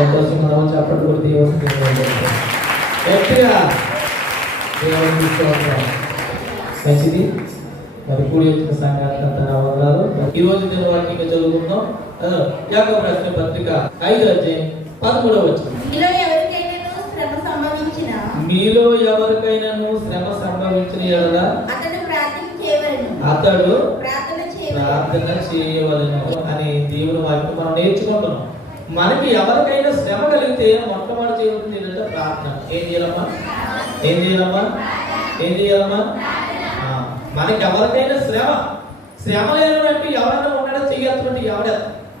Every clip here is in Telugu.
సంతోషంగా మనం చెప్పండి కూడా దేవుడికి గట్టిగా దేవుడికి స్తోత్రం. మంచిది. మరి కూడి వచ్చిన సంఘానికి వందనాలు. ఈ రోజు నేను వాక్యంగా చదువుకుందాం. యాకోబు రాసిన పత్రిక 5:13 మీలో ఎవరికైనాను శ్రమ సంభవించిన యెడల అతడు ప్రార్థన చేయవలెను అని దేవుని వాక్యం మనం నేర్చుకుంటున్నాం. మనకి ఎవరికైనా శ్రమ కలిగితే మొట్టమొదటి చేయవలసింది ఏంటంటే ప్రార్థన. ఏం చేయాలమ్మా? మనకి ఎవరికైనా శ్రమ లేనట్టు ఎవరైనా ఉన్నాడో చెయ్యాల్సినట్టు ఎవడ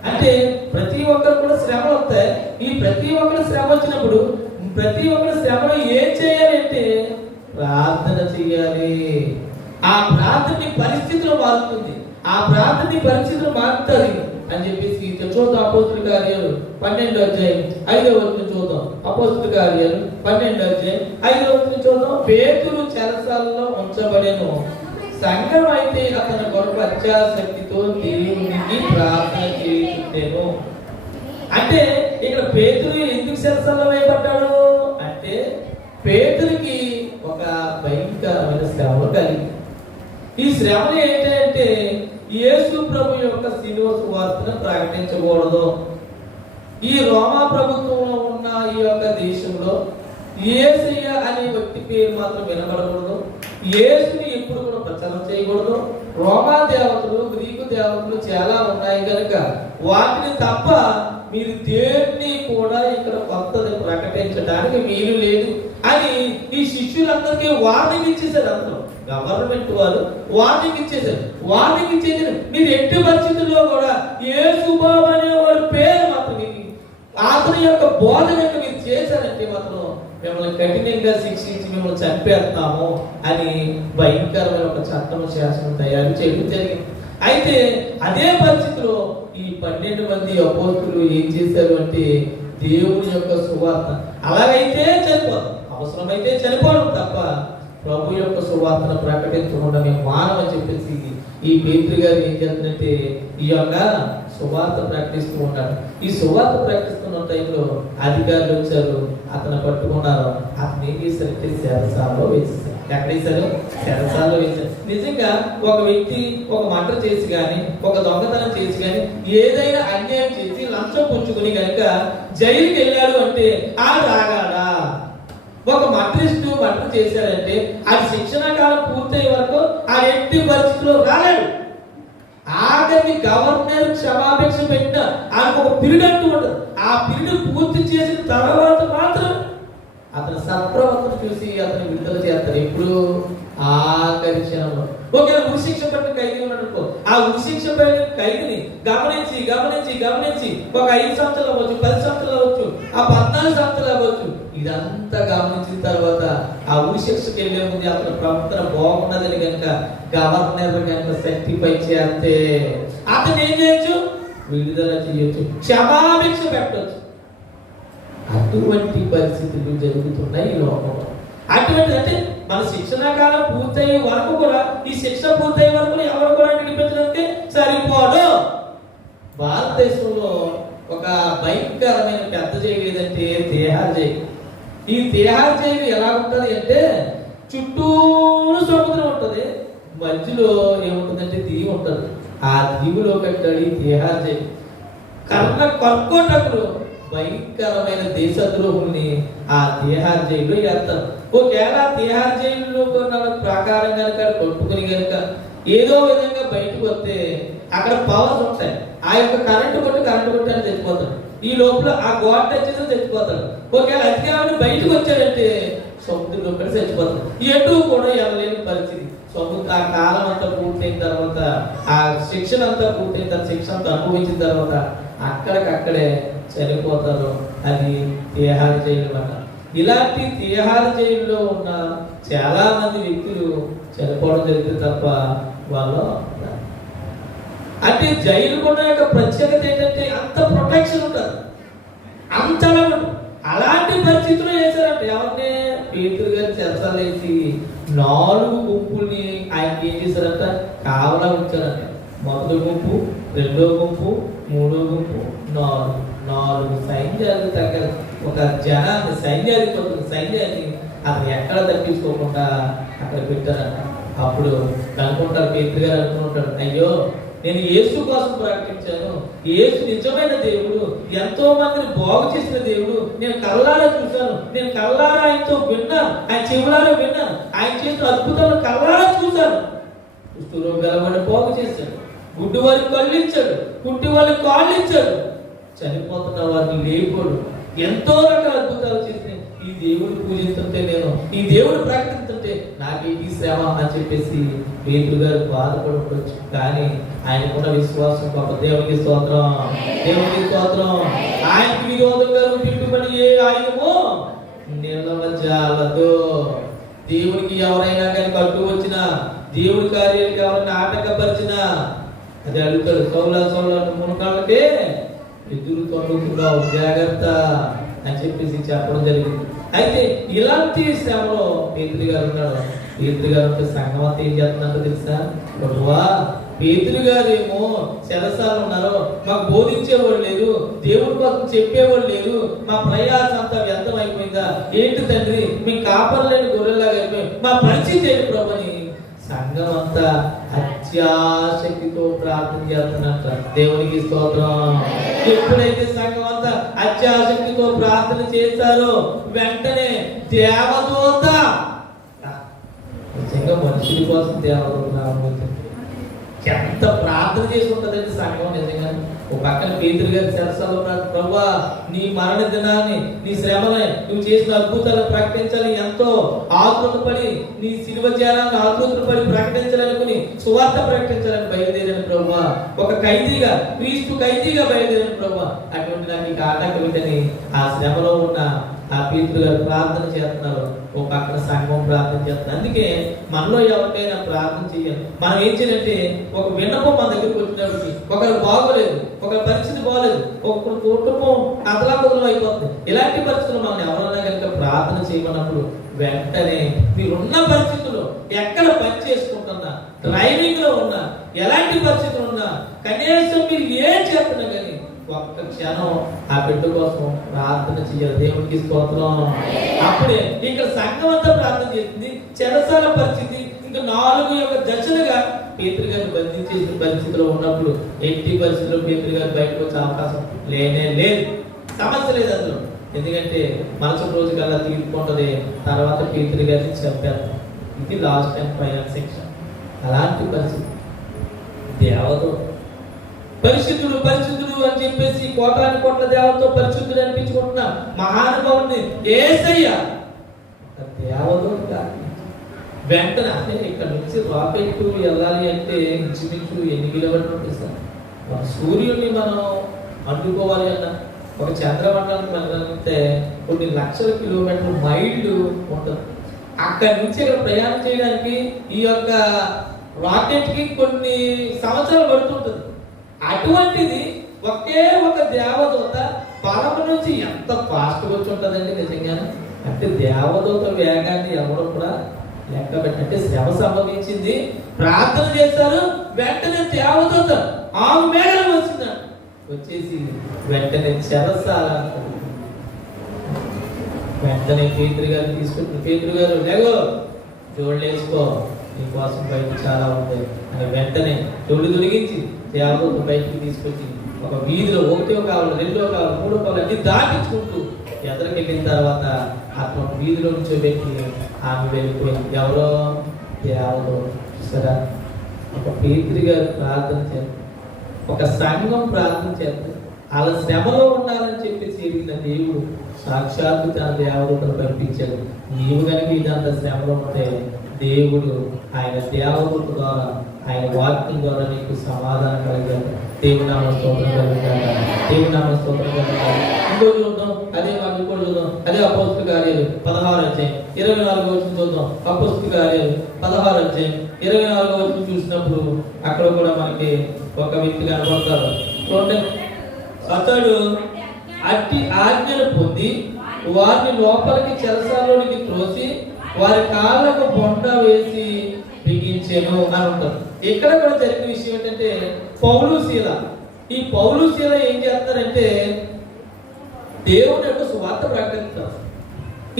అంటే ప్రతి ఒక్కరు కూడా శ్రమలు వస్తాయి. ఈ ప్రతి ఒక్కరు శ్రమ వచ్చినప్పుడు ప్రతి ఒక్కరు శ్రమలో ఏం చేయాలి అంటే ప్రార్థన చెయ్యాలి. ఆ ప్రార్థన పరిస్థితులు మారుతుంది, ఆ ప్రార్థన పరిస్థితులు మారుతుంది అని చెప్పేసి చూద్దాం. అపోస్తుల కార్యాలు 12:5 చూద్దాం. అపోస్తుల కార్యాలు 12:5 చూద్దాం. పేతురు చెరసాలలో ఉంచబడెను, సంఘం అయితే అతని కొరకు అత్యాసక్తితో దేవునికి ప్రార్థన చేయుచుండెను. అంటే ఇక్కడ పేతురు ఎందుకు చెరసాలలో వేయబడ్డాడు అంటే పేతురికి ఒక భయంకరమైన శ్రమలు కలిగి. ఈ శ్రమలు ఏంటంటే యేసు ప్రభు యొక్క శిలువ సువార్తను ప్రకటించకూడదు. ఈ రోమా ప్రభుత్వంలో ఉన్న ఈ యొక్క దేశంలో యేసయ్య అనే వ్యక్తి పేరు మాత్రం వినబడకూడదు. యేసుని ఎప్పుడు కూడా ప్రచారం చేయకూడదు. రోమా దేవతలు, గ్రీకు దేవతలు చాలా ఉన్నాయి కనుక వాటిని తప్ప మీరు దేన్ని కూడా ఇక్కడ కొత్తది ప్రకటించడానికి వీలు లేదు అని ఈ శిష్యులందరికీ వార్నింగ్ ఇచ్చేసారు. అందరూ గవర్నమెంట్ వారు వార్నింగ్ ఇచ్చేసారు. మీరు ఎట్టి పరిస్థితుల్లో కూడా యేసు బాబు అనేవాడు పేరు మాత్రం అతని యొక్క బోధన మీరు చేశారంటే మాత్రం మిమ్మల్ని కఠినంగా శిక్షించి మిమ్మల్ని చంపేస్తాము అని భయంకరమైన ఒక చట్టం శాసనం తయారు చేయడం జరిగింది. అయితే అదే పరిస్థితిలో ఈ 12 మంది అపోస్తులు ఏం చేశారు అంటే దేవుని యొక్క సువార్త అలాగైతే చనిపోతాం, అవసరమైతే చనిపోవడం తప్ప ప్రభు యొక్క సువార్తను ప్రకటించకుండా మానవని చెప్పేసి ఈ పేతురు గారు ఏం చేస్తుందంటే ఈ యొక్క సువార్త ప్రకటిస్తూ ఉంటాడు. ఈ సువార్త ప్రకటిస్తున్న టైంలో అధికారులు వచ్చారు, అతను పట్టుకున్నారు. అతను ఏం చేశారంటే చెరసాలలో వేసేసారు. ఎక్కడ వేశారు? చెరసాలలో వేశారు. నిజంగా ఒక వ్యక్తి ఒక మర్డర్ చేసి కానీ, ఒక దొంగతనం చేసి కానీ, ఏదైనా అన్యాయం చేసి లంచం పుచ్చుకుని కనుక జైలుకి వెళ్ళాడు అంటే ఆగాడా? ఒక మర్డర్ చేశాడంటే అది శిక్షణ కాలం పూర్తయ్యే వరకు ఆ ఎట్టి పరిస్థితిలో రాలేడు. ఆఖరికి గవర్నర్ క్షమాపేక్ష పెట్టిన ఆయనకు ఒక పీరియడ్ అంటూ ఉంటుంది. ఆ పీరియడ్ పూర్తి చేసిన తర్వాత మాత్రం అతని సత్ప్రవర్తన చూసి అతను విడుదల చేస్తారు. ఎప్పుడు? ఆఖరి క్షణంలో. ఒకవేళ ఉరిశిక్ష పట్టిన ఖైదీ ఉన్నాడనుకో, ఆ ఉరిశిక్ష పట్టిన ఖైదీని గమనించి ఒక 5 సంవత్సరాలు అవ్వచ్చు, 10 సంవత్సరాలు అవ్వచ్చు, ఆ 14 సంవత్సరాలు అవ్వచ్చు, ఇదంతా గమనించిన తర్వాత ఆ ఉరిశిక్షకు వెళ్ళే ముందు అతని ప్రవర్తన బాగున్నదని కనుక గవర్నర్ కనుక సర్టిఫై చేస్తే అతను ఏం చేయొచ్చు? విడుదల చేయొచ్చు, క్షమాభిక్ష పెట్టవచ్చు. అటువంటి పరిస్థితులు జరుగుతున్నాయి ఈ లోకంలో. అటువంటి అంటే మన శిక్షణ కాలం పూర్తయ్యే వరకు కూడా, ఈ శిక్ష పూర్తయ్యే వరకు ఎవరు కూడా విడిపించడానికి సరిపోదు. భారతదేశంలో ఒక భయంకరమైన పెద్ద జైలు ఏదంటే తిహార్ జైలు. ఈ తిహార్ జైలు ఎలా ఉంటుంది అంటే చుట్టూరు సముద్రం ఉంటుంది, మధ్యలో ఏముంటుందంటే దీవి ఉంటుంది. ఆ దీవిలో కట్టాడు ఈ తిహార్ జైలు. కర్కోటకులు భయంకరమైన దేశద్రోహుల్ని ఆ తిహార్ జైల్లో వేస్తారు. ఒకవేళ తిహార్ జైల్లో ప్రకారం కనుక కొట్టుకుని కనుక ఏదో విధంగా బయటకు వస్తే అక్కడ పవర్స్ ఉంటాయి. ఆ యొక్క కరెంటు కొట్టి అని చచ్చిపోతాడు. ఈ లోపల ఆ గోడ వచ్చేసి చచ్చిపోతాడు. ఒకవేళ అధికారులు బయటకు వచ్చాడంటే సముద్రంలో కూడా చచ్చిపోతాడు. ఎటు కూడా వెళ్ళలేని పరిస్థితి. సముద్ర ఆ కాలం అంతా పూర్తయిన తర్వాత, ఆ శిక్షణ అంతా పూర్తయిన తర్వాత, శిక్షణ అంతా అనుభవించిన తర్వాత అక్కడికక్కడే చనిపోతారు. అది తిహార్ జైలు అన్న. ఇలాంటి తిహార్ జైల్లో ఉన్న చాలా మంది వ్యక్తులు చనిపోవడం జరిగింది తప్ప వాళ్ళు అంటే జైలు కూడా యొక్క ప్రత్యేకత ఏంటంటే అంత ప్రొటెక్షన్ ఉంటుంది, అంతలా ఉంటుంది. అలాంటి పరిస్థితుల్లో వేశారంటే ఎవరిని? పేతురు గారి చెరసాలు వేసి 4 గుంపుల్ని ఆయనకి ఏం చేశారంట? కావలా ఉంచారంట. మొదటి గుంపు, రెండో గుంపు, మూడో గుంపు, 4 సైన్యాలు తగ్గ ఒక జనాన్ని సైన్యాన్ని అతను ఎక్కడ తప్పించుకోకుండా అక్కడ పెట్టారంట. అప్పుడు అనుకుంటారు, పేతురు గారు అనుకుంటాడు, అయ్యో నేను యేసు కోసం ప్రకటించాను, యేసు నిజమైన దేవుడు, ఎంతో మందిని బాగు చేసిన దేవుడు, నేను కళ్ళారా చూశాను, నేను కళ్ళారా ఆయనతో విన్నాను, ఆయన చెవులారా విన్నాను, ఆయన చేసిన అద్భుతాలను కళ్ళారా చూశాను. కుష్ఠరోగి గలవాడిని బాగు చేశాడు, గుడ్డి వారికి కళ్ళు ఇచ్చాడు, కుంటి వారికి కాళ్ళు ఇచ్చాడు, చనిపోతున్న వారిని లేపాడు, ఎంతో రకాల అద్భుతాలు చేసి ఈ దేవుడు పూజిస్తుంటే, నేను ఈ దేవుడు ప్రకటిస్తుంటే నాకేంటి శ్రమ అని చెప్పేసి పేతురు గారు బాధపడవచ్చు. కానీ ఆయనకున్న విశ్వాసం పాప దేవునికి స్తోత్రం, దేవునికి స్తోత్రం. ఆయనకి విరోధంగా తిట్టుబడి ఏ ఆయుధమో నిలవజాలదు. దేవుడికి ఎవరైనా కానీ కట్టు వచ్చినా, దేవుడి కార్యానికి ఎవరైనా ఆటంకపరిచినా అది అడుగుతాడు, సౌలా మునకాళ్ళకే ఎదురు తొండుతున్నావు, జాగ్రత్త అని చెప్పేసి చెప్పడం జరిగింది. అయితే ఇలాంటి శ్రమలో పేతురు గారు ఉన్నాడు. పేతురు గారు సంఘం అంతా ఏం చేస్తున్నట్టు తెలుసా? ప్రభువా, పేతురు గారేమో చెరసాలు ఉన్నారు, మాకు బోధించేవాడు లేరు, దేవుడి కోసం చెప్పేవాడు లేరు, మా ప్రయాస అంతా వ్యర్థం అయిపోయిందా ఏంటి తండ్రి, మీ కాపర్లేని గొర్రెలాగా అయిపోయింది, మా పరిస్థితి ఏంటి ప్రభు అని సంఘం అంతా అత్యాశక్తితో ప్రార్థన చేస్తున్నట్ట. దేవునికి స్తోత్రం. ఎప్పుడైతే సంఘం అంతా అత్యాశక్తితో ప్రార్థన చేశారో వెంటనే దేవదూత, నిజంగా మనుషుల కోసం దేవదూత రాబోతుంది. ఎంత ప్రార్థన చేసి ఉంటుందండి సంఘం నిజంగా. ఒక పక్కన పేతురు గారి చెరసాలలో ఉన్నాడు, ప్రభువా నీ మరణ దినాన్ని, నీ శ్రమని, నువ్వు చేసిన అద్భుతాలను ప్రకటించాలి, ఎంతో ఆతృతపడి నీ శిలువ చేయాలని ఆతృతపడి ప్రకటించాలనుకుని సువార్త ప్రకటించాలని బయలుదేరాను ప్రభువా. ఒక ఖైదీగా, క్రీస్తు ఖైదీగా బయలుదేరాను ప్రభువా. అటువంటి నాకు నీకు ఆటంకమిటని ఆ శ్రమలో ఉన్న ఆ పేతురు గారు ప్రార్థన చేస్తున్నారు, ఒక పక్కన సంఘం ప్రార్థన చేస్తున్నారు. అందుకే మనలో ఎవరికైనా ప్రార్థన చేయాలి. మనం ఏం చేయాలంటే, ఒక విన్నపం మన దగ్గరికి వచ్చినప్పటికీ ఒకరు బాగోలేదు, ఒక పరిస్థితి బాగోలేదు, ఒక కుటుంబం అదలాకుదలం అయిపోతుంది. ఇలాంటి పరిస్థితులు మనం ఎవరైనా కనుక ప్రార్థన చేయమన్నప్పుడు వెంటనే మీరున్న పరిస్థితుల్లో ఎక్కడ పని చేసుకుంటున్నా, డ్రైవింగ్ లో ఉన్నా, ఎలాంటి పరిస్థితులు ఉన్నా, కనీసం మీరు ఏం చేస్తున్నా కానీ ఒక్క క్షణం ఆ బిడ్డ కోసం ప్రార్థన చేయాలి. దేవునికి స్తోత్రం. అప్పుడే ఇక్కడ సంఘం అంతా ప్రార్థన చేసింది. చెరసాల పరిస్థితి ఇంకా 4 దశలుగా పేతురు గారిని బంధించేసిన పరిస్థితిలో ఉన్నప్పుడు ఎట్టి పరిస్థితిలో పేతురు గారు బయటకు వచ్చే అవకాశం లేనే లేదు, సమస్య లేదు అందులో. ఎందుకంటే మరుసటి రోజు కల్లా తీర్పుకుంటుంది, తర్వాత పేతురు గారిని చెప్పారు. ఇది లాస్ట్ అండ్ ఫైనల్ సెక్షన్. అలాంటి పరిస్థితి దేవతో పరిశుద్ధుడు అని చెప్పేసి కోట్ల దేవతతో పరిశుద్ధుడు అనిపించుకుంటున్నా మహానుభావుని యేసయ్య దేవదూత వెంటనే, అంటే ఇక్కడ నుంచి రాకెట్ వెళ్ళాలి అంటే ఇంచుమించు 8 కిలోమీటర్లు ఉంటుంది సార్. సూర్యుడిని మనం అందుకోవాలి అన్న ఒక చంద్రమండలానికి వెళ్ళాలంటే కొన్ని లక్షల కిలోమీటర్లు మైళ్ళు ఉంటుంది. అక్కడి నుంచి ఇక్కడ ప్రయాణం చేయడానికి ఈ యొక్క రాకెట్ కి కొన్ని సంవత్సరాలు పడుతుంటుంది. అటువంటిది ఒకే ఒక దేవదూత బలము నుంచి ఎంత ఫాస్ట్ వచ్చి ఉంటుందండి నిజంగానే. అంటే దేవదూత వేగాన్ని ఎవరు కూడా లెక్క పెట్టంటే శ్రమ సంభవించింది, ప్రార్థన చేశారు, వెంటనే దేవదూత 6 మేఘాలు వచ్చిందండి. వచ్చేసి వెంటనే చెరసాల, వెంటనే పేతురు గారిని తీసుకుంటున్నారు. పేతురు గారు లేగో, జోళ్ళేసుకో, నీకోసం బయట చాలా ఉంది అని వెంటనే తొలి తొలగించి దేవదూత బయటికి తీసుకొచ్చి ఒక వీధిలో 1 కావాలి, 2 కావాలి, 3 కావాలి అన్ని దాటించుకుంటూ ఎదరికెళ్ళిన తర్వాత అతను వీధిలో నుంచి పెట్టి ఆమె వెళ్ళిపోయింది. ఎవరో దేవదూత. సరే, ఒక పేతురు గారు ప్రార్థన చేస్తారు, ఒక సంఘం ప్రార్థన చేస్తారు. అలా శ్రమలో ఉండాలని చెప్పేసి ఎరిగిన దేవుడు సాక్షాత్తు తన దేవదూతను పంపించాడు. నీవు కనుక ఇదంతా శ్రమలో ఉంటే దేవుడు ఆయన దేవదూత ద్వారా, ఆయన వాక్యం ద్వారా నీకు సమాధానం కలిగాడు. దేవునామ స్తోత్రం కలుగుతాడు, దేవునామ స్తోత్రం కలుగుతాడు. ఇంకోటి చూద్దాం, అదే మాకు ఇంకోటి చూద్దాం, అదే అపోస్తల కార్యాలు 16వ అధ్యాయం 24వ వచనం చూద్దాం. అపోస్తల కార్యాలు 16వ అధ్యాయం 24వ వచనం చూసినప్పుడు అక్కడ కూడా మనకి ఒక వ్యక్తి కనబడతారు. అతడు అట్టి ఆజ్ఞను పొంది వారిని లోపలికి చెరసాలోనికి త్రోసి వారి కాళ్ళకు బొండ వేసి బిగించెను అని ఉంటారు. ఇక్కడ కూడా జరిగిన విషయం ఏంటంటే, పౌలు శీల, ఈ పౌలు శీల ఏం చేస్తారంటే దేవుని యొక్క సువార్త ప్రకటిస్తారు.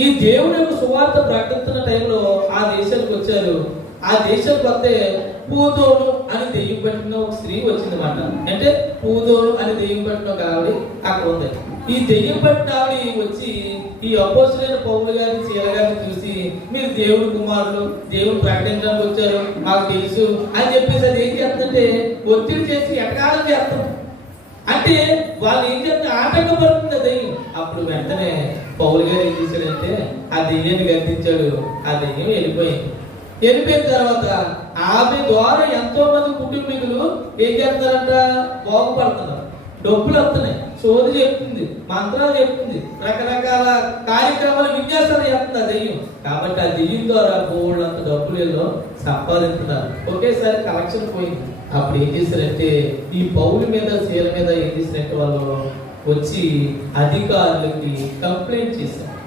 ఈ దేవుని యొక్క సువార్త ప్రకటిస్తున్న టైంలో ఆ దేశానికి వచ్చారు. ఆ దేశానికి వస్తే పూదోలు అని దెయ్యం పట్టిన ఒక స్త్రీ వచ్చిందన్నమాట. అంటే పూదోలు అని దెయ్యం పట్టిన ఒక ఆవిడ అక్కడ ఉంది. ఈ దెయ్యం పట్టిన ఆవిడ వచ్చి ఈ అపోస్తులైన పౌలు గారిని చీల గారిని చూసి, మీరు దేవుడి కుమారులు, దేవుడు ప్రకటించడానికి వచ్చారు మాకు తెలుసు అని చెప్పేసి అది ఏం చేస్తుందంటే ఒత్తిడి చేసి ఎటకాలం చేస్తాం. అంటే వాళ్ళు ఏం చెప్తే ఆటంకపడుతుంది ఆ దెయ్యం. అప్పుడు వెంటనే పౌలు గారు ఏం చేశాడంటే ఆ దెయ్యాన్ని గద్దించాడు. ఆ దెయ్యం వెళ్ళిపోయింది. వెళ్ళిపోయిన తర్వాత ఆమె ద్వారా ఎంతో మంది కుటుంబీకులు ఏం చేస్తారంట, బాగుపడుతున్నారు, డబ్బులు వస్తున్నాయి, సోది చెప్తుంది, మంత్రాలు చెప్తుంది, రకరకాల కార్యక్రమాలు విన్యాసాలు చేస్తుంది ఆ దెయ్యం. కాబట్టి ఆ దెయ్యం ద్వారా బోళ్ళంత డబ్బులు సంపాదిస్తున్నారు. ఒకేసారి కలెక్షన్ పోయింది. అప్పుడు ఏం చేశారంటే ఈ పౌలు మీద శీల మీద ఏం చేసినట్టు వాళ్ళు వచ్చి అధికారులకి కంప్లైంట్ చేశారు.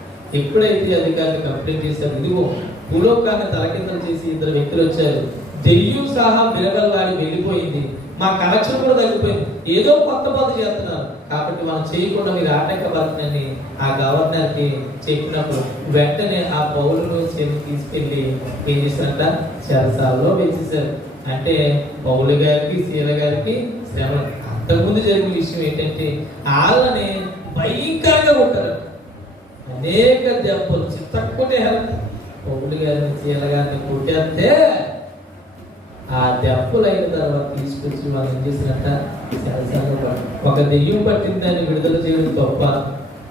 ఎప్పుడైతే అధికారులు కంప్లైంట్ చేశారు, ఇదిగో భూలోకాన్ని తలకిందలు చేసి ఇద్దరు వ్యక్తులు వచ్చారు, దెయ్యం సహా విరగల్లాడి వెళ్ళిపోయింది, మా కలెక్షన్ కూడా తగ్గిపోయింది, ఏదో కొత్త పద్ధతి చేస్తున్నారు, కాబట్టి మనం చేయకుండా మీరు ఆటంకపడుతుందని ఆ గవర్నర్కి చెప్పినప్పుడు వెంటనే ఆ పౌరును తీసుకెళ్లి ఏం చేశారంట, చెరసాలలో వేసేశారు. అంటే పౌలు గారికి శీల గారికి శ్రమ. అంతకుముందు జరిగిన విషయం ఏంటంటే వాళ్ళని భయంకరంగా కొట్టారు. అనేక దెబ్బలు చిత్తక్కునే పౌలు గారిని శీల గారిని కొట్టేస్తే ఆ దెబ్బలు అయిన తర్వాత తీసుకొచ్చి వాళ్ళు ఏం చేసినట్ట చెరసాలలో. ఒక దెయ్యం పట్టిన దాన్ని విడుదల చేయడం తప్ప,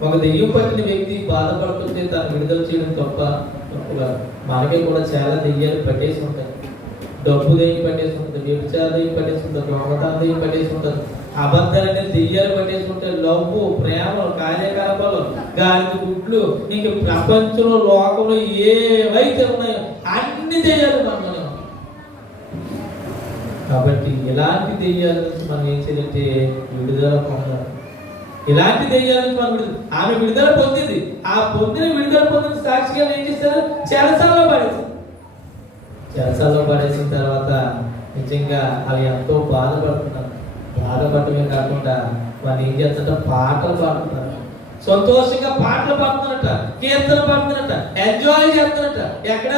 ఒక దెయ్యం పట్టిన వ్యక్తి బాధపడుతుంటే తను విడుదల చేయడం తప్ప తప్పుగా. మనకి కూడా చాలా దెయ్యాలు పట్టేసి ఉంటాయి. డబ్బు దెయ్యం పట్టేసి ఉంటుంది, వ్యభిచార దెయ్యం పట్టేసి ఉంటుంది, దొంగతనం దెయ్యం పట్టేసి ఉంటుంది, అబద్ధాలనే దెయ్యాలు పట్టేసి ఉంటాయి, లవ్వు, ప్రేమలు, కార్యకలాపాలు, గాలి గుడ్లు, ఇంక ప్రపంచంలో లోకంలో ఏవైతే ఉన్నాయో అన్ని దెయ్యాలు మనలో. కాబట్టి ఇలాంటి దెయ్యాల నుంచి మనం ఏం చేయాలంటే విడుదల పొందాలి. ఇలాంటి దెయ్యాల నుంచి మనం ఆమె విడుదల పొందింది. ఆ విడుదల పొందిన సాక్షిగా ఏం చేశారు, చెరసాలలో పడేశారు. చెరసాలలో పడేసిన తర్వాత నిజంగా అవి ఎంతో బాధపడుతున్నారు. బాధపడమే కాకుండా వాళ్ళు ఏం చేస్తారంట, పాటలు పాడుతున్నారు, సంతోషంగా పాటలు పాడుతున్నట్ట, కీర్తనలు పాడుతున్నట్ట, ఎంజాయ్ చేస్తున్నట్ట. ఎక్కడ?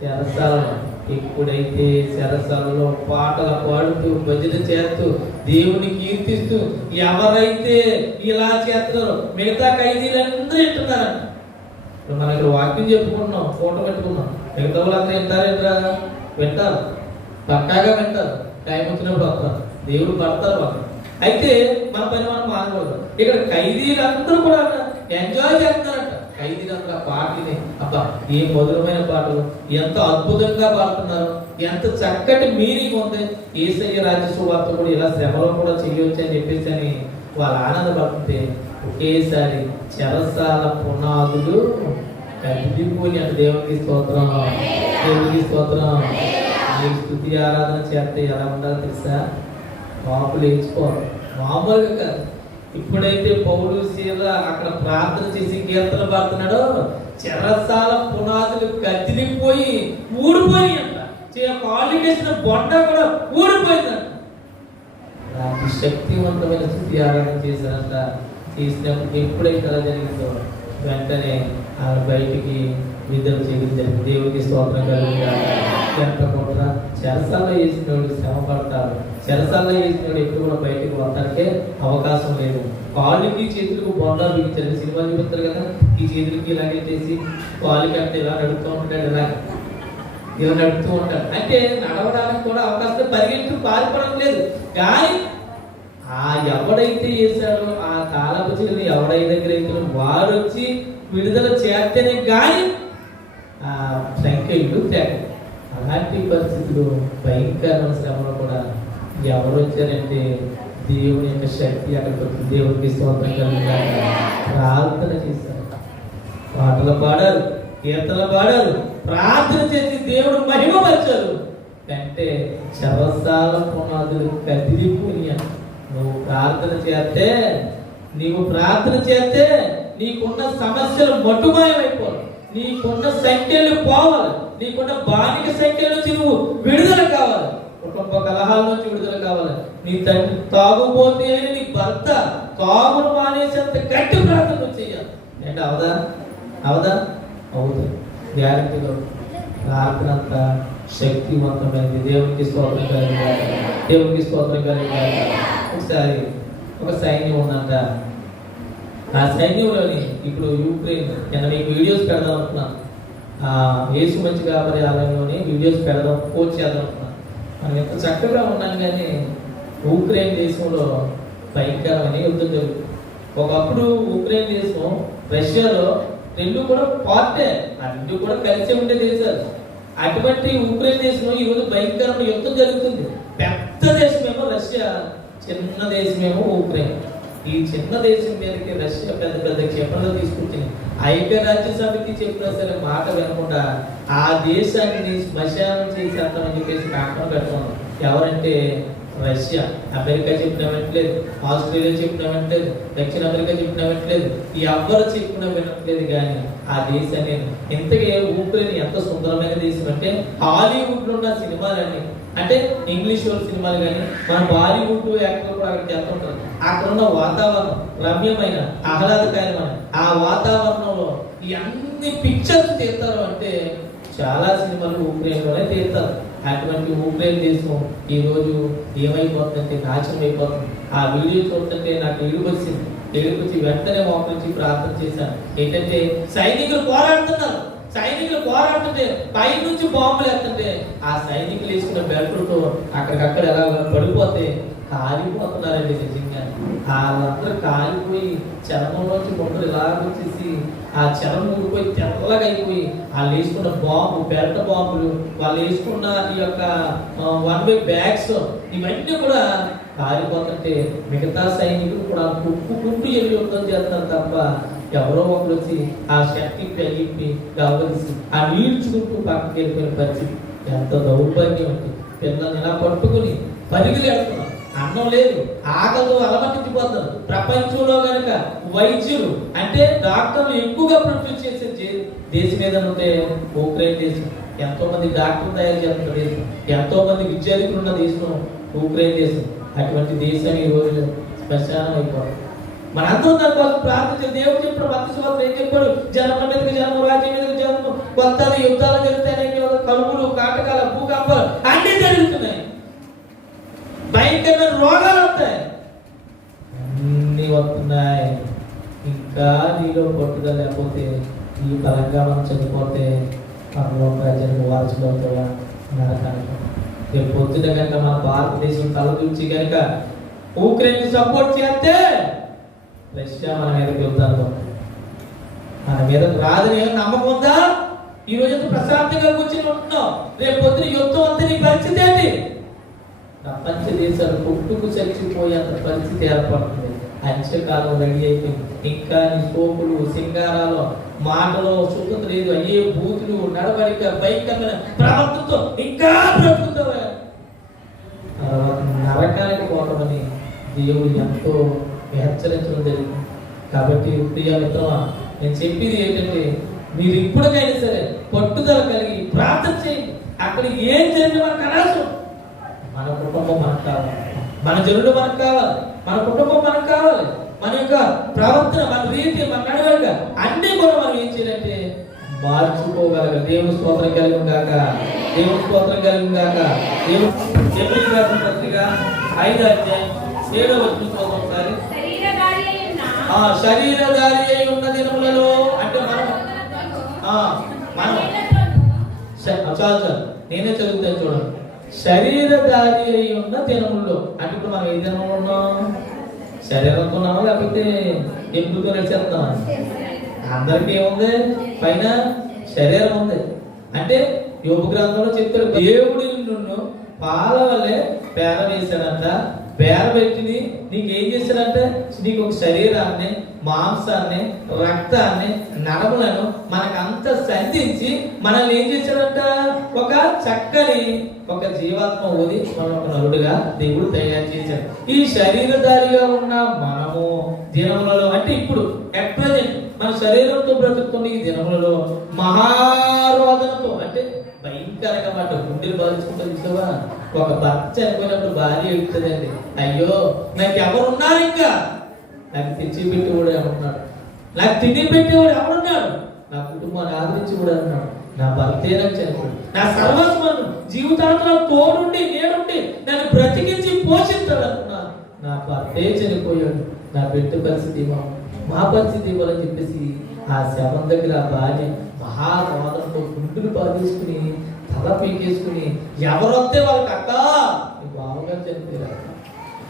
చెరసాలలో. ఎప్పుడైతే చెరసాలలో పాటలు పాడుతూ భజన చేస్తూ దేవుని కీర్తిస్తూ ఎవరైతే ఇలా చేస్తున్నారో మిగతా ఖైదీలందరూ వింటున్నారంట. ఇప్పుడు మనం ఇక్కడ వాక్యం చెప్పుకుంటున్నాం, ఫోటో పెట్టుకున్నాం, మిగతా వాళ్ళందరూ వింటారేంట్రా? వింటారు, పక్కాగా వింటారు. టైం వచ్చినప్పుడు వస్తారు, దేవుడు పడతారు వాళ్ళు. అయితే మన పని మనం మానకూడదు. ఇక్కడ ఖైదీలందరూ కూడా ఎంజాయ్ చేస్తున్నారంట. ఖైదీలందరూ ఆ పాటని, అబ్బా ఏ మధురమైన పాటలు, ఎంత అద్భుతంగా పాడుతున్నారు, ఎంత చక్కటి మీనింగ్ ఉంది. యేసయ్య రాజ్య సువార్త కూడా ఇలా శ్రమలో కూడా చేయవచ్చు అని చెప్పేసి అని వాళ్ళు ఆనందపడుతుంటే ఒకేసారి చెరసాల పునాదులు కదిలిపోయి అంటే దేవునికి స్తోత్రం, దేవునికి స్తోత్రం. ఈ స్తుతి ఆరాధన చేస్తే ఎలా ఉండాలో తెలుసా? మామూలు వేసుకోవాలి, మామూలుగా కాదు. ఇప్పుడైతే పౌలు శీల అక్కడ ప్రార్థన చేసి కీర్తన పాడుతున్నాడో చెరసాల పునాదులు కదిలిపోయి ఊడిపోయి అంట. కాళ్ళు వేసిన బొండ కూడా ఊడిపోయిందంట. నాకు శక్తివంతమైన స్థితి ఆరాధన చేశారంట. చేసినప్పుడు ఎప్పుడైతే అలా జరిగిందో వెంటనే ఆమె బయటికి విడుదల చేయడం జరిగింది. దేవుడికి స్తోత్రం కలుగుతారు. ఎంతకుండా చెరసాల్లో వేసినోడు శ్రమ పడతాడు. చెరసాల్లో వేసినోడు ఎప్పుడు కూడా బయటకు వస్తానికే అవకాశం లేదు. కాళ్ళకి చేతులకు బొండాలు బిగించారు. సినిమా చూపిస్తారు కదా, ఈ చేతులకి ఇలాగే చేసి కాళ్ళకి అంటే ఇలా నడుపుతూ ఉంటాడు, ఇలా నడుపుతూ ఉంటాడు. అంటే నడవడానికి కూడా అవకాశం, పరిగెత్తు పారిపోవడం లేదు. కానీ ఆ ఎవడైతే వేశాడో ఆ తాళపు చెవిని ఎవడైతే గ్రహించాడో వాడు వచ్చి విడుదల చేస్తేనే కానీ ఆ సంఖ్యలు తేగ. అలాంటి పరిస్థితులు, భయంకరమైన శ్రమలో కూడా ఎవరు వచ్చారంటే దేవుని యొక్క శక్తి అక్కడికి వచ్చింది. దేవుడికి స్తోత్రం కలుగుతారు. ప్రార్థన చేశారు, పాటలు పాడారు, కీర్తనలు పాడారు, ప్రార్థన చేసి దేవుడు మహిమపరిచారు. అంటే చెరసాల పునాదులు కదిలిపోయి. నువ్వు ప్రార్థన చేస్తే నీకున్న సమస్యలు మట్టుమాయమైపోవాలి, నీకున్న సంఖ్యలు పోవాలి, నీకున్న బానిక సంఖ్యల నుంచి నువ్వు విడుదల కావాలి, కుటుంబ కలహాల నుంచి విడుదల కావాలి. నీ తండ్రి తాగుబోతే నీ భర్త తాగుడు మానేసేంత గట్టి ప్రార్థన చేయాలి. ఏంటి అవదా అవదా అవుతుంది. గ్యారంటీగా ప్రార్థన అంత శక్తివంతమైనది. దేవునికి స్తోత్రం కలిగాలి, దేవునికి స్తోత్రం కలిగాలి. ఒకసారి ఒక సైన్యం ఉందంట. ఆ సైన్యంలోని ఇప్పుడు యూక్రెయిన్, నేను మీకు వీడియోస్ పెడదాం అనుకున్నాను. యేసు మంచి కాపరి ఆలయంలోని వీడియోస్ పెడదాం, పోస్ట్ చేద్దాం అనుకున్నాను. మనం ఎంత చక్కగా ఉన్నాం కానీ యూక్రెయిన్ దేశంలో భయంకరమైన యుద్ధం జరుగుతుంది. ఒకప్పుడు యూక్రెయిన్ దేశం రష్యాలో రెండు కూడా పార్టే, అన్ని కూడా కలిసి ఉండే దేశాలు. అటువంటి యూక్రెయిన్ దేశంలో ఈరోజు భయంకరమైన యుద్ధం జరుగుతుంది. పెద్ద దేశమేమో రష్యా, చిన్న దేశమేమో యూక్రెయిన్. ఈ చిన్న దేశం మీదకి రష్యా పెద్ద పెద్ద క్షేపణలు తీసుకొచ్చింది. ఐక్యరాజ్య సమితి చెప్పినా సరే మాట వినకుండా ఆ దేశాన్ని శ్మశానం చేసేస్తామని చెప్పేసి కారణం కట్టుకున్నాం. ఎవరంటే రష్యా. అమెరికా చెప్పిన వినట్లేదు, ఆస్ట్రేలియా చెప్పిన వినట్లేదు, దక్షిణ అమెరికా చెప్పిన వినట్లేదు, ఎవరు చెప్పినా వినట్లేదు. కానీ ఆ దేశాన్ని ఇంతకీ యూక్రెయిన్ ఎంత సుందరమైన దేశం అంటే హాలీవుడ్ లో ఉన్న సినిమాలన్నీ, అంటే ఇంగ్లీష్ వాళ్ళ సినిమాలు కానీ మన బాలీవుడ్ యాక్టర్లు కూడా అక్కడికి వెళ్తుంటారు. అక్కడ ఉన్న వాతావరణం రమ్యమైన ఆహ్లాదకరమైన ఆ వాతావరణంలో ఈ అన్ని పిక్చర్స్ తీస్తారు అంటే చాలా సినిమాలు యూక్రెయిన్ లోనే తీస్తారు. అటువంటి యూక్రెయిన్ దేశం ఈ రోజు ఏమైపోతుందంటే నాశనం అయిపోతుంది. ఆ వీడియో చూస్తుంటే నాకు ఏడుపొచ్చింది. ఏడుపొచ్చి వెంటనే మోకరించి ప్రార్థన చేశాను. ఏంటంటే సైనికులు పోరాడుతున్నారు, సైనికులు పోరాడుతుంటే పై నుంచి బాంబులు వేస్తుంటే ఆ సైనికులు వేసుకున్న బెల్టుతో అక్కడికక్కడ ఎలా పడిపోతే కాలిపోతున్నారండి. నిజంగా వాళ్ళందరూ కాలిపోయి చర్మంలోంచి గుంటలు ఇలా వచ్చేసి ఆ చర్మం ఊడిపోయి తెల్లగా అయిపోయి వాళ్ళు వేసుకున్న బాంబు, బెల్ట్ బాంబులు, వాళ్ళు వేసుకున్న ఈ యొక్క 1 వే బ్యాగ్స్ ఇవన్నీ కూడా కాలిపోతుంటే మిగతా సైనికులు కూడా కుప్పు ఎల్లి యుద్ధం చేస్తారు తప్ప ఎవరో ఒకరు వచ్చి ఆ శక్తి పెరిగి గమనిసి ఆ నీడ్చుకుంటూ పక్కకి వెళ్ళిపోయిన పరిస్థితి. ఎంత దౌర్భాగ్యం అంటే పిల్లల్ని ఇలా పట్టుకుని పరిగిలు వెళ్తున్నాం. అన్నం లేదు, ఆకలితో అలమటించిపోతారు. ప్రపంచంలో కనుక వైద్యులు అంటే డాక్టర్లు ఎక్కువగా ప్రొడ్యూస్ చేసే దేశం ఏదైనా ఉంటే యూక్రెయిన్ దేశం. ఎంతో మంది డాక్టర్లు తయారు చేస్తున్న దేశం, ఎంతో మంది విద్యార్థులు ఉన్న దేశం యూక్రెయిన్ దేశం. అటువంటి దేశం ఈ రోజు శ్మశానం అయిపోతుంది. మనందరం దాని కోసం ప్రార్థించాలి. దేవుడు చెప్పిన భక్తి ఏం చెప్పాడు? జనముల మీదకి జనము, రాజ్యం మీదకి జనము, కొత్త యుద్ధాలు జరుగుతాయి, కలుపులు, కాటకాల, భూకంపాలు అన్ని జరుగుతున్నాయి. భయంకరమైన రోగాలు వస్తాయి, అన్ని వస్తున్నాయి. ఇంకా నీలో పట్టుదల లేకపోతే ఈ బలంగా మనం చనిపోతే మనలో ప్రజలకు వారసులవుతాయా నరకానికి. రేపు పొద్దున కనుక మన భారతదేశం తలదూర్చి కనుక యూక్రెయిన్ సపోర్ట్ చేస్తే రష్యా మన మీదకి వెళ్తాను, మన మీద రాదని ఏమైనా నమ్మకం ఉందా? ఈ రోజు ప్రశాంతంగా కూర్చొని ఉంటున్నాం, రేపు పొద్దున యుద్ధం అంతా నీ పరిస్థితి ఏంటి? ప్రపంచ దేశాలు కొట్టుకు చచ్చిపోయేంత పరిస్థితి ఏర్పడుతుంది. అంత్యకాలం రెడీ అయిపోయింది. ఇంకా నీ సోపులు, సింగారాలు, మాటలో సుఖత లేదు, అయ్యే బూతులు, నడవడిక, భయంకరమైన ప్రవర్తనతో ఇంకా బ్రతుకుతావా? నరకానికి పోతామని దేవుడు ఎంతో హెచ్చరించడం జరిగింది. కాబట్టి ప్రియ మిత్రమా, నేను చెప్పేది ఏంటంటే మీరు ఇప్పటికైనా సరే పట్టుదల కలిగి ప్రార్థన చేయండి. అక్కడ ఏం జరిగినా మనకు అనవసరం. మన కుటుంబం మనకు కావాలి, మన జనుడు మనకు కావాలి, మన కుటుంబం మనకు కావాలి, మన యొక్క ప్రవర్తన, మన రీతి, మన నడవడిక అన్నీ కూడా మనం ఏం చేయాలంటే మార్చుకోగలగాలి. దేవుని స్తోత్రం కలిగి గాక, దేవుని స్తోత్రం కలిగి గాక. దేవుని పత్రిక 5వ అధ్యాయం 7వ వచనం ఒకసారి. శరీరధారి అయి ఉన్న దినములలో అంటే చాలు నేనే చదువుతాను చూడండి. శరీరధారి అయి ఉన్న దినముల్లో అంటే ఇప్పుడు మనం ఏ దినములు ఉన్నాం? శరీరంతో ఉన్నామా లేకపోతే ఎప్పుడుతో నడిచేస్తున్నామా? అందరికీ ఏముంది? పైన శరీరం ఉంది. అంటే యోగ గ్రంథంలో చెప్తాడు, దేవుడి నిన్ను పాల వల్లే పేర వేశాడంట. పేర పెట్టింది నీకేం చేశాడంటే నీకు ఒక శరీరాన్ని, మాంసాన్ని, రక్తాన్ని, నడములను మనకంతా సంధించి మనల్ని ఏం చేశాడంట? ఒక చక్కని ఒక జీవాత్మ ఊది మనం ఒక నలుడుగా దేవుడు తయారు చేశాడు. ఈ శరీరధారిగా ఉన్న మనము దినములలో అంటే ఇప్పుడు అట్ ప్రెజెంట్ మన శరీరంతో బ్రతుకుతున్న ఈ దినములలో మహారోదనతో అంటే భయంకరంగా మాట గుండెలు బాధించుకుంటూ చూసావా? ఒక భర్త చనిపోయినప్పుడు భార్య వెళ్తుందండి, అయ్యో నాకు ఎవరున్నారు ఇంకా నాకు తెచ్చి పెట్టేవాడు ఎవరున్నాడు? నాకు తిండి పెట్టేవాడు ఎవరున్నాడు? నా కుటుంబాన్ని ఆదరించి కూడా అన్నాడు. నా భర్తే నాకు చనిపోయాడు. నా సర్వస్వను జీవితాంతం తోడుండి నేనుండి నన్ను బ్రతికించి పోషిస్తాడు అనుకున్నాను. నా భర్తే చనిపోయాడు. నా బిడ్డ పరిస్థితి మా పరిస్థితి ఇవ్వాలని చెప్పేసి ఆ శవం దగ్గర ఆ భార్య మహారోధంతో గుండెలు బాధేసుకుని తల పీకేసుకుని ఎవరొస్తే వాళ్ళకి అక్క మీ బావగారు చనిపోయారు,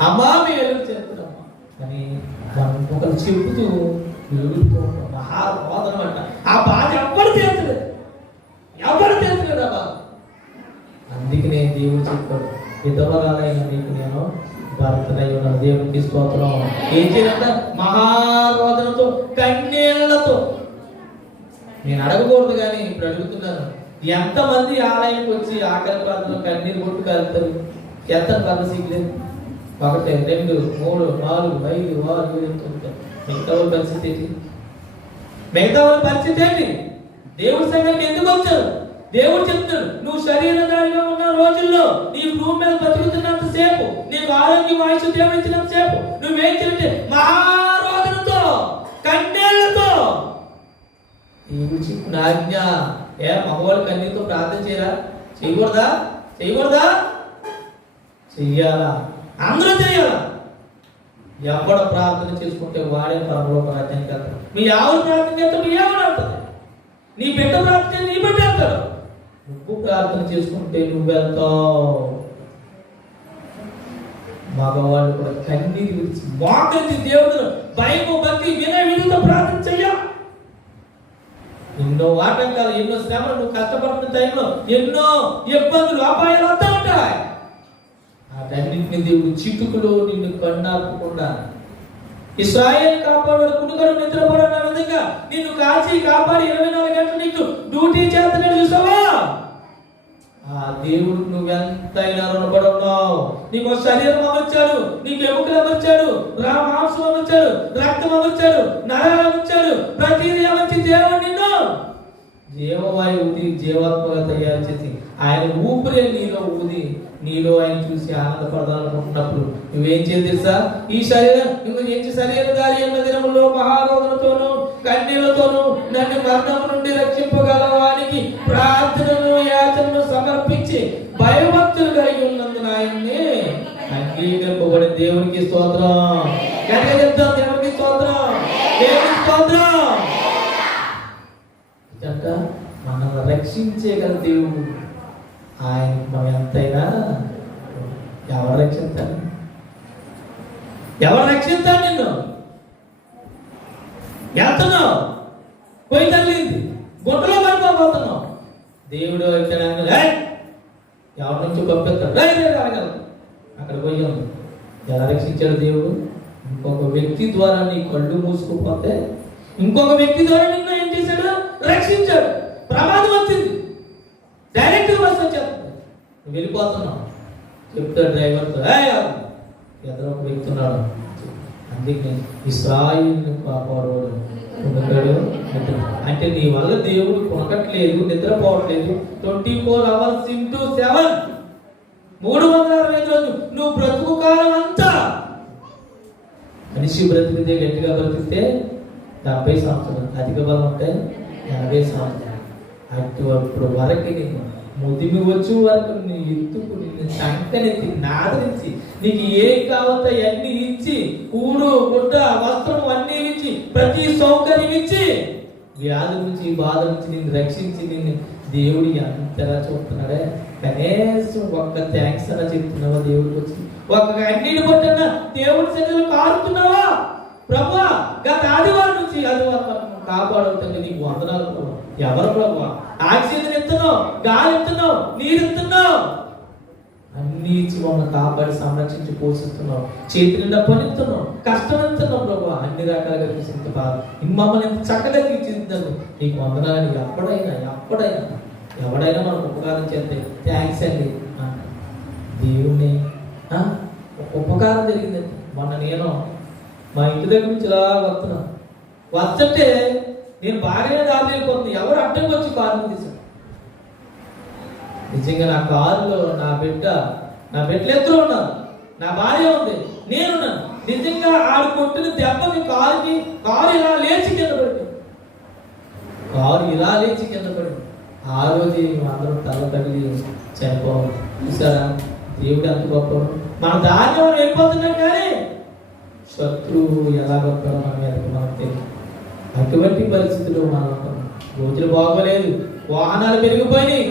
అమ్మా మీ ఎదురు చనిపోయామ్మా అని మనం ఒకరు చెబుతూ ఎదురుతూ మహారోధం అంట. ఆ బాధ ఎవరు తీర్చలేదు, ఎవరు తీర్చలేదు ఆ బాధ. అందుకనే దేవుడు చెప్పాడు, విధవరాలైన నీకు నేను భర్తనై ఉన్నాను. దేవునికి స్తోత్రం. ఏం చేయాలంట? మహారోదనతో కన్నీళ్లతో. నేను అడగకూడదు కానీ ఇప్పుడు అడుగుతున్నాను, ఎంతమంది ఆలయానికి వచ్చి ఆకలి ప్రాంతంలో కన్నీరు కొట్టు కలుగుతారు? ఎంత పరమశీలేదు? 1 2 3 4 5 6 7 9. మిగతా వాళ్ళ పరిస్థితి ఏంటి? మిగతా వాళ్ళ పరిస్థితి ఏంటి? దేవుడి సంఘానికి ఎందుకు వచ్చారు? దేవుడు చెప్తాడు, నువ్వు శరీరధారిగా ఉన్న రోజుల్లో నీ భూమి మీద బతుకుతున్నంత సేపు, నీకు ఆరోగ్యం ఆయుష్ దేవుడు ఇచ్చినంత సేపు నువ్వేం చేయంటే మహారోదనతో కన్నీళ్లతో. దేవుడు చెప్పిన ఆజ్ఞ. మగవాళ్ళు కన్నీళ్ళతో ప్రార్థన చేయరా? చేయకూడదా? చేయకూడదా? చెయ్యాలా? అందరూ చేయాలా? ఎవడ ప్రార్థన చేసుకుంటే వాడే పరలోక రాజ్యానికి వెళ్తాడు. మీ ఎవరు ప్రార్థన చేస్తే మీ ఎవరు వెళ్తాడు? నీ బిడ్డ ప్రార్థన నీ బిడ్డ వెళ్తాడు. నువ్వు ప్రార్థన చేసుకుంటే నువ్వు వెళ్తావు. మగవాళ్ళు కూడా కన్నీరు విడిచి మోకరించి దేవుడు భయము భక్తి వినయ విధంగా ప్రార్థన చెయ్యాలి. ఎన్నో ఆటంకాలు, ఎన్నో శ్రమలు, నువ్వు కష్టపడుతున్న టైంలో ఎన్నో ఇబ్బందులు, అపాయాలు అంతా ఉంటాయి. వాటన్నింటినీ దేవుడు చిటుకులో నిన్ను కన్నార్పకుండా ఇశ్రాయేలు కాపాడు కునుకడు నిద్రపోడన్న విధంగా నిన్ను కాచి కాపాడి 24 గంటలు నీకు డ్యూటీ చేస్తున్నాడు. చూసావా? ఆ దేవుడు నువ్వెంతైనా రుణపడి ఉన్నావు. నీకు శరీరం అమర్చాడు, నీకు ఎముకలు అమర్చాడు, మాంసం అమర్చాడు, రక్తం అమర్చాడు, నరాలు అమర్చాడు, ప్రతిదీ అమర్చి దేవుడు నిన్ను జీవవాయువు జీవాత్మగా తయారు చేసి ఆయన ఊపిరే నీలో ఊది నీలో ఆయన చూసి ఆనందపడాలనుకుంటున్నప్పుడు నువ్వేం చేయాలి తెలుసా? ఈ శరీరం నువ్వు ఏం శరీరధారి అన్న దినములో మహారోధనతోనూ కన్నీళ్లతోనూ నన్ను మరణం నుండి రక్షింపగలవానికి ప్రార్థనను యాచనను సమర్పించి భయభక్తులు కలిగి ఉన్నందున ఆయన్ని అంగీకరింపబడి దేవునికి స్తోత్రం. గట్టిగా చెప్తాం, దేవునికి స్తోత్రం, దేవునికి స్తోత్రం. ఇదంట మనల్ని రక్షించేగల దేవుడు. ఆయన మనం ఎంతైనా ఎవరు రక్షిస్తాను? ఎవరు రక్షిస్తాను? నిన్ను వెళ్తున్నావు, పోయి తల్లింది గుట్టలో పడిపోతున్నావు. దేవుడు ఎవరి నుంచి పంపిస్తాడు? అడగలరు. అక్కడ పోయాం. ఎలా రక్షించాడు దేవుడు? ఇంకొక వ్యక్తి ద్వారా నీ కళ్ళు మూసుకుపోతే ఇంకొక వ్యక్తి ద్వారా నిన్ను ఏం చేశాడు? రక్షించాడు. ప్రమాదం వచ్చింది, డైరెక్ట్ బస్ వచ్చేస్తుంది, నువ్వు వెళ్ళిపోతున్నావు. చెప్తాడు డ్రైవర్తో, ఎదురు ఒక వ్యక్తి ఉన్నాడు. అందుకే ఇశ్రాయేలును కాపాడోడు కొనకడు అంటే నీ వల్ల దేవుడు కొనకట్లేదు, నిద్రపోవట్లేదు. 24 hours into 7 365 రోజులు నువ్వు బ్రతుకు కాలం అంతా. మనిషి బ్రతికితే గట్టిగా బ్రతికితే 70 సంవత్సరాలు, అధిక బలం ఉంటే 80 సంవత్సరాలు. అప్పుడు వరకు నేను ముదిమి వచ్చే వరకు నీ ఎత్తుకు నిన్ను చంకనెత్తి నాదరించి నీకు ఏం కావాలో అన్ని ఇచ్చి కూడు గుడ్డ వస్త్రం అన్ని ఇచ్చి ప్రతి సౌకర్యం ఇచ్చి వ్యాధి నుంచి బాధ నుంచి నిన్ను రక్షించి నిన్ను దేవుడు ఎంతలా చూస్తున్నాడే. కనీసం ఒక్క థ్యాంక్స్ అలా చెప్తున్నావా దేవుడికి వచ్చి? ఒక్క అన్నిటి కొట్టన్నా దేవుడి సన్నిధిలో కారుతున్నావా? ప్రభువా గత ఆదివారం నుంచి ఆదివారం కాపాడుతుంది, నీకు వందనాలు ప్రభు. ఎవరు ప్రభు? ఆక్సిజన్ ఇస్తున్నావు, గాలి ఇస్తున్నావు, నీరు ఇస్తున్నావు, అన్ని ఇచ్చి మమ్మల్ని కాపాడి సంరక్షించి పోషిస్తున్నావు, చేతి నిండా పనిస్తున్నావు, కష్టం ఇస్తున్నావు ప్రభు. అన్ని రకాలుగా చూసింత బాధ మమ్మల్ని ఎంత చక్కగా తీర్చిదిద్దాను, నీకు వందనాలని ఎవడైనా మనకు ఉపకారం చేస్తే థ్యాంక్స్ అండి అంట. దేవుణ్ణి ఉపకారం జరిగిందండి. మొన్న నేను మా ఇంటి దగ్గర నుంచి ఇలా వస్తుంటే నేను బాగానే దారి వెళ్ళిపోతుంది. ఎవరు అడ్డంకి వచ్చి కారు తీశాను. నిజంగా నా కారులో నా బిడ్డలు ఎదురు ఉన్నారు, నా భార్య ఉంది, నేనున్నాను. నిజంగా ఆడు కొట్టిన దెబ్బకి కారు ఇలా లేచి కింద పడింది. కారు ఇలా లేచి కింద పడింది. ఆ రోజు అందరూ తల తగిలి చనిపోవాలి. చూసారా దేవుడు ఎంత గొప్ప. మన దారిలో మనం వెళ్ళిపోతున్నాం కానీ శత్రువు ఎలా గొప్పలో మన మీద మనకు తెలియదు. అటువంటి పరిస్థితుల్లో మనం ఉంటాం. రోజులు బాగోలేదు, వాహనాలు పెరిగిపోయినాయి,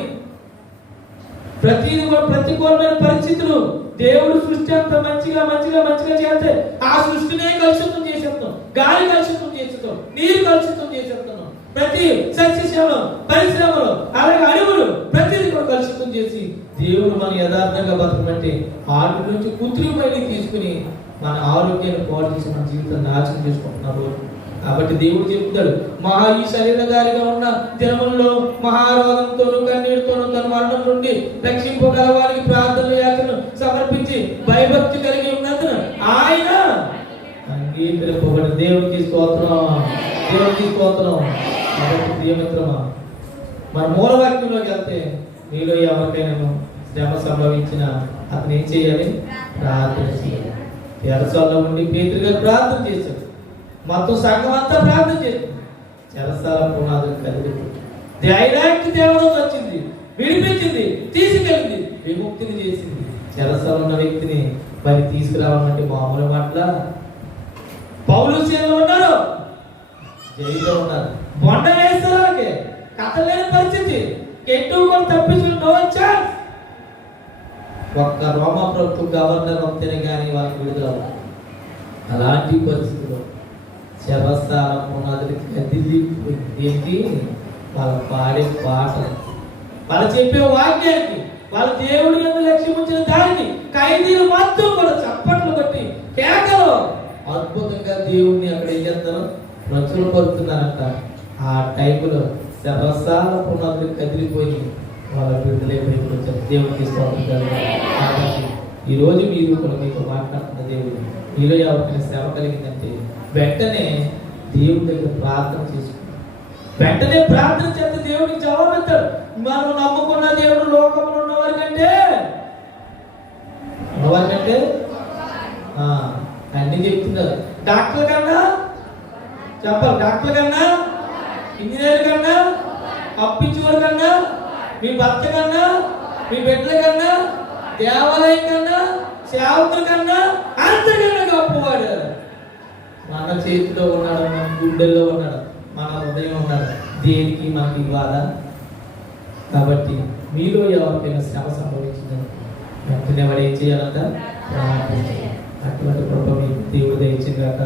ప్రతికూలమైన పరిస్థితులు. దేవుడు సృష్టి అంత మంచిగా చేస్తే ఆ సృష్టినే కలుషితం చేసేస్తాం, గాలి కలుషితం చేసేస్తాం, నీరు కలుషితం చేసేస్తున్నాం. ప్రతి సస్యశ్యామం, పరిశ్రమలు, అలాగే అడవులు ప్రతిదీ కూడా కలుషితం చేసి దేవుడు మన యథార్థంగా బతకమంటే వాటి నుంచి కృత్రిమైనవి తీసుకుని మన ఆరోగ్యాన్ని పాడు చేసి మన జీవితాన్ని నాశనం చేసుకుంటున్నారు. కాబట్టి దేవుడు చెప్తాడు, ఈ శరీరధారిగా ఉన్న దినముల్లో మహారోగంతోనూ కన్నీటితోనూ తన మరణం నుండి రక్షింపగల వారికి ప్రార్థన యాచనలు సమర్పించి భయభక్తి కలిగి ఉన్నందున ఆయన అంగీకరింపబడి. దేవుడికి స్తోత్రం, దేవుడికి స్తోత్రం. కాబట్టి ప్రియమిత్రమా, మన మూలవాక్యంలోకి వెళ్తే నీలో ఎవరికైనా శ్రమ సంభవించిన అతను ఏం చేయాలి? ప్రార్థన చేయాలి. చెరసాలలో ఉండి పేతురు గారు ప్రార్థన చేశారు. మొత్తం సంఘం అంతా ప్రార్థన చేసింది. చెరసాల పునాదులు కదిలిపోయింది. డైరెక్ట్ దేవదూత వచ్చింది, విడిపించింది, తీసుకెళ్ళింది, విముక్తిని చేసింది. చెరసాల ఉన్న వ్యక్తిని మరి తీసుకురావాలంటే మామూలు మాటల. పౌలు సీనలు ఉన్నారు, జైల్లో ఉన్నారు, బొండ వేస్తారానికి కథలేని పరిస్థితి, ఎట్టుకొని తప్పించుకుని ఛాన్స్. ఒక్క రోమా ప్రభుత్వం గవర్నర్ వస్తేనే కానీ వాళ్ళకి విడుదల. అలాంటి పరిస్థితుల్లో చెరసాల పునాదులకి కదిలిపోయింది. ఏంటి? వాళ్ళ పాడే పాటలు, వాళ్ళు చెప్పే వాక్యానికి, వాళ్ళ దేవుడి మీద లక్ష్యం ఉంచిన దానికి ఖైదీలు మొత్తం కూడా చప్పట్లు కొట్టి కేకలు అద్భుతంగా దేవుడిని అక్కడ ఏం చేస్తారు? ప్రచులు పడుతున్నారంట. ఆ టైంలో చెరసాల పునాదులు కదిలిపోయి వాళ్ళ విడుదలైపోయి వచ్చారు. దేవుడికి తీసుకోవాలి. కాబట్టి ఈరోజు మీరు కూడా మీతో మాట్లాడుతున్న దేవుడు, మీలో ఎవరికైనా సేవ కలిగిందంటే వెంటనే దేవుడి దగ్గర ప్రార్థన చేసుకుంటాం. వెంటనే ప్రార్థన చేస్తే దేవుడికి జవాబు ఇస్తాడు. మనం నమ్ముకున్న దేవుడు లోకంలో ఉన్నవారికంటే అన్ని చెప్తున్నారు. డాక్టర్ కన్నా చెప్పాలి, డాక్టర్ కన్నా, ఇంజనీర్ కన్నా, అప్పించేవారి కన్నా, మీ భర్త కన్నా, మీ బిడ్డల కన్నా, దేవాలయం కన్నా, సేవకుల కన్నా అంతకన్నా గొప్పవాడు. మన చేతిలో ఉన్నాడు, మన గుండెల్లో ఉన్నాడు, మన హృదయం ఉన్నాడు. దేనికి మనకి బాధ? కాబట్టి మీలో ఎవరికైనా శ్రమ సంభవించిందని వెంటనే వాడు ఏం చేయాలంట? ప్రార్థన చేయాలి. అటువంటి కృప మీకు దేవుడు దయచేయగాక.